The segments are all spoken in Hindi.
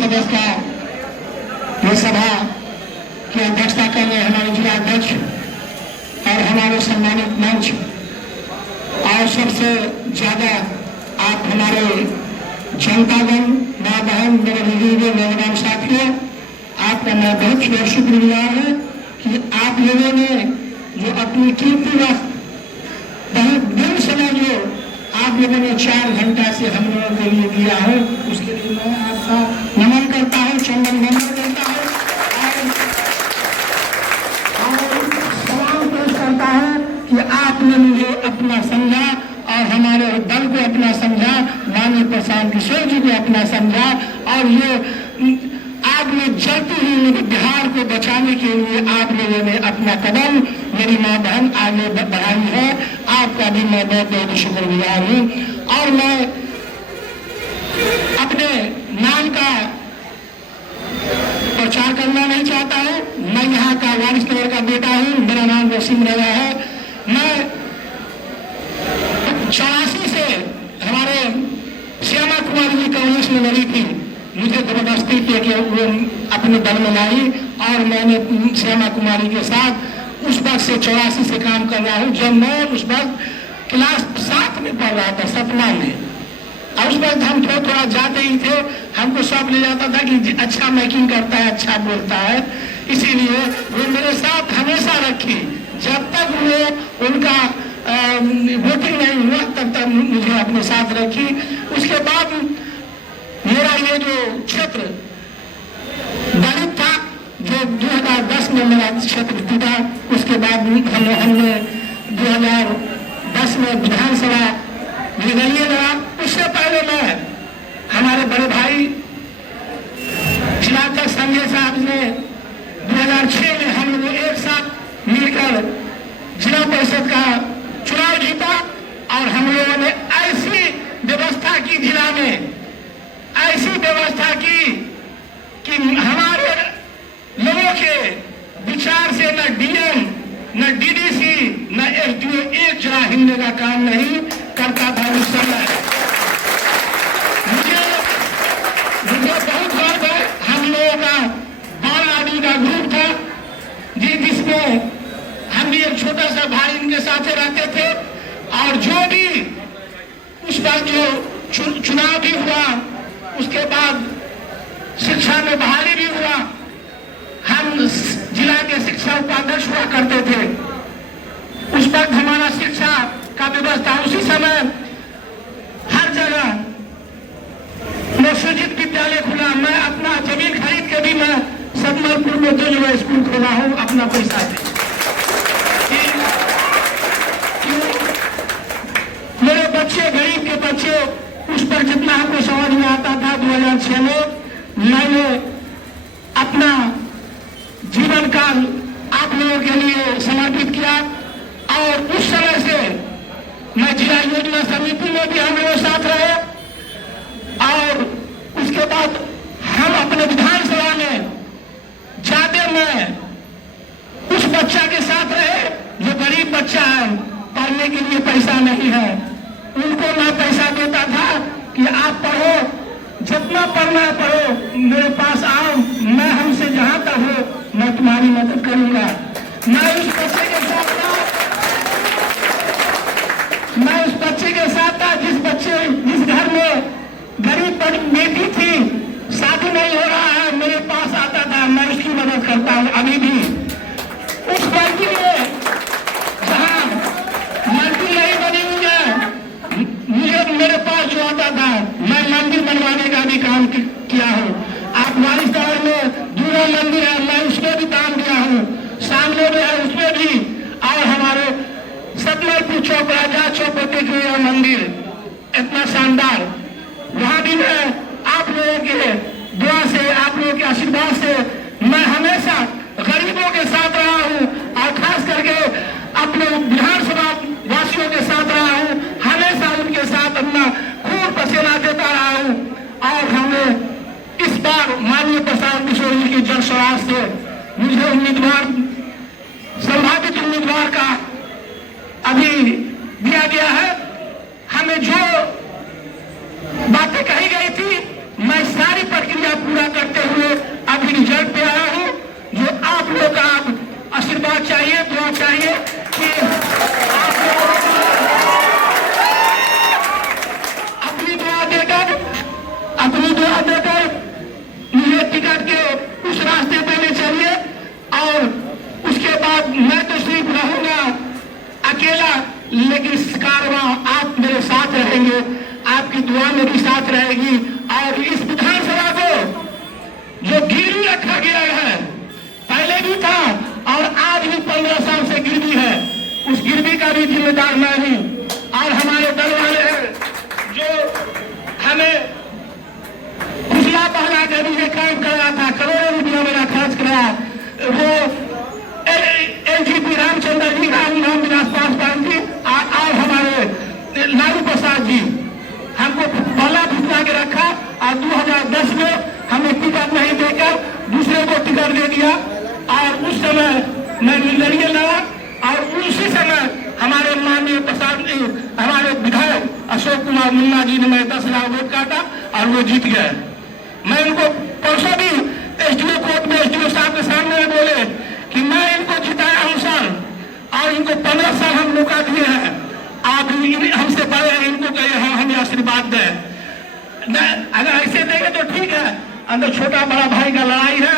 सदस्य का ये सभा की अध्यक्षता कर रहे हमारे जिला अध्यक्ष और हमारे सम्मानित मंच, और सबसे ज्यादा आप हमारे जनतागण, माँ बहन, मेरे बुजुर्गों, नौजवान साथियों, आपका मैं बहुत बहुत शुक्रगुजार है कि आप लोगों ने जो अपनी कीमती वक्त बहुत दिन समय जो आप लोगों ने 4 घंटा से हम लोगों के लिए दिया है, उसके लिए मैं आपका नमन करता हूँ, चंदन नमन करता हूँ और सवाल पेश करता है कि आपने मुझे अपना समझा और हमारे दल को अपना समझा, माननीय प्रशांत किशोर जी को अपना समझा, और ये आग में जलती हुई बिहार को बचाने के लिए आप लोगों ने अपना कदम, मेरी माँ बहन, आगे बढ़ाई है। आपका भी मैं बहुत बहुत शुक्रगुजार हूँ। और मैं अपने नाम का प्रचार करना नहीं चाहता हूँ। मैं यहाँ का वारिस नगर का बेटा हूँ, मेरा नाम वसीम रजा है। मैं 84 से हमारे श्यामा कुमारी जी कांग्रेस में लड़ी थी, मुझे जबरदस्ती कि वो अपने दल में लाई और मैंने श्यामा कुमारी के साथ उस वक्त से 84 से काम कर रहा हूँ। जब मैं उस वक्त क्लास 7 में पढ़ रहा था, सपना में, और उस वक्त हम थोड़ा जाते ही थे, हमको शौक ले जाता था कि अच्छा मैकिंग करता है, अच्छा बोलता है, इसीलिए वो मेरे साथ हमेशा रखी। जब तक वो उनका वोटिंग नहीं हुआ तब तक मुझे अपने साथ रखी। उसके बाद मेरा ये जो क्षेत्र दलित था, जो 2010 में मेरा क्षेत्र टूटा, उसके बाद हमने 2010 में विधानसभा निर्दलीय लड़ा। उससे पहले मैं हमारे बड़े भाई जिलाध्यक्ष संजय साहब ने 2006 में हम लोग एक साथ मिलकर जिला परिषद का चुनाव जीता, और हम लोगों ने ऐसी व्यवस्था की जिला में, ऐसी व्यवस्था की कि हमारे लोगों के विचार से न डीएम, न डीडीसी, न एसडीओ एक जरा हिलने का काम नहीं करता था उस समय। मुझे बहुत गर्व है, हम लोगों का 12 आदमी का ग्रुप था, जिसमें हम भी एक छोटा सा भाई इनके साथ रहते थे, और जो भी उस वक्त जो चुनाव भी हुआ, उसके बाद शिक्षा में बहाली भी हुआ, हम जिला के शिक्षा उपाध्यक्ष हुआ करते थे। उस वक्त हमारा शिक्षा का व्यवस्था उसी समय हर जगह सुजित विद्यालय खुला। मैं अपना जमीन खरीद के भी मैं सदमलपुर में 2 जगह स्कूल खोला हूँ अपना पैसा से। मेरे बच्चे, गरीब के बच्चे, उस पर जितना हमको समझ में आता था 2006 में मैंने अपना जीवन काल आप लोगों के लिए समर्पित किया, और उस समय से मैं जिला योजना समिति में भी हम लोग साथ रहे, और उसके बाद हम अपने विधानसभा में जाते में उस बच्चा के साथ रहे जो गरीब बच्चा है, पढ़ने के लिए पैसा नहीं है, उनको मैं पैसा देता था कि आप पढ़ो, जितना पढ़ना है पढ़ो, मेरे पास आओ, मैं हमसे जहां तक हो मैं तुम्हारी मदद करूंगा। मैं उस बच्चे के साथ था चौक राजा चौपती के मंदिर इतना शानदार, वहां भी मैं आप लोगों के दुआ से, आप लोगों के आशीर्वाद से मैं हमेशा गरीबों के साथ रहा हूं और खास करके अपने विधानसभा वासियों के साथ रहा हूं, हमेशा उनके साथ अपना खून पसीना देता रहा हूं। और हमें इस बार माननीय प्रसाद किशोर जी की जन स्वराज से मुझे उम्मीदवार, संभावित उम्मीदवार का अभी दिया गया है। हमें जो बातें कही गई थी मैं सारी प्रक्रिया पूरा करते हुए अभी रिजल्ट पे आया हूं। जो आप लोग का आशीर्वाद चाहिए, दुआ चाहिए कि आप अपनी दुआ देकर मुझे टिकट के उस रास्ते पे ले चलिए। और उसके बाद मैं तो सिर्फ रहूंगा अकेला, लेकिन इस कारवां आप मेरे साथ रहेंगे, आपकी दुआ मेरे साथ रहेगी। और इस विधानसभा को जो गिरवी रखा गया है, पहले भी था और आज भी 15 साल से गिरवी है, उस गिरवी का भी जिम्मेदार मैं हूं। और हमारे दल वाले हैं जो हमें खुशियां पहला कर मुझे काम कराया था, करोड़ों रुपया मेरा खर्च कराया, वो एलजीपी रामचंद्र जी, रामविलास पासवान जी और हमारे लालू प्रसाद जी हमको पहला फुटवा के रखा। और 2010 में हमें टिकट नहीं देकर दूसरे को टिकट दे दिया। और उस समय मैं निर्दलीय लड़ा और उसी समय हमारे माननीय प्रसाद जी, हमारे विधायक अशोक कुमार मुन्ना जी ने मैं 10 लाख वोट काटा और वो जीत गए। मैं उनको परसों भी एसडीओ कोर्ट में एसडीओ साहब के सामने बोले कि मैं इनको जिताया हूं सर, और इनको 15 साल हम मौका दिए हैं, आप हमसे बड़े हैं, इनको कहे हमें आशीर्वाद दें। अगर ऐसे देंगे तो ठीक है, अंदर छोटा बड़ा भाई का लड़ाई है,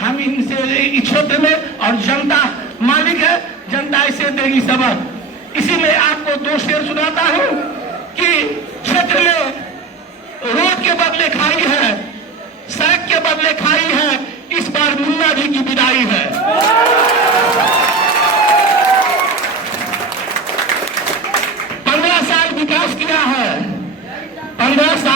हम इनसे इस क्षेत्र में, और जनता मालिक है, जनता इसे देगी सबक। इसी में आपको 2 शेर सुनाता हूं कि क्षेत्र में रोड के बदले खाई है, सड़क के बदले खाई है, इस बार मुन्ना जी की विदाई है। 15 साल विकास किया है, 15 साल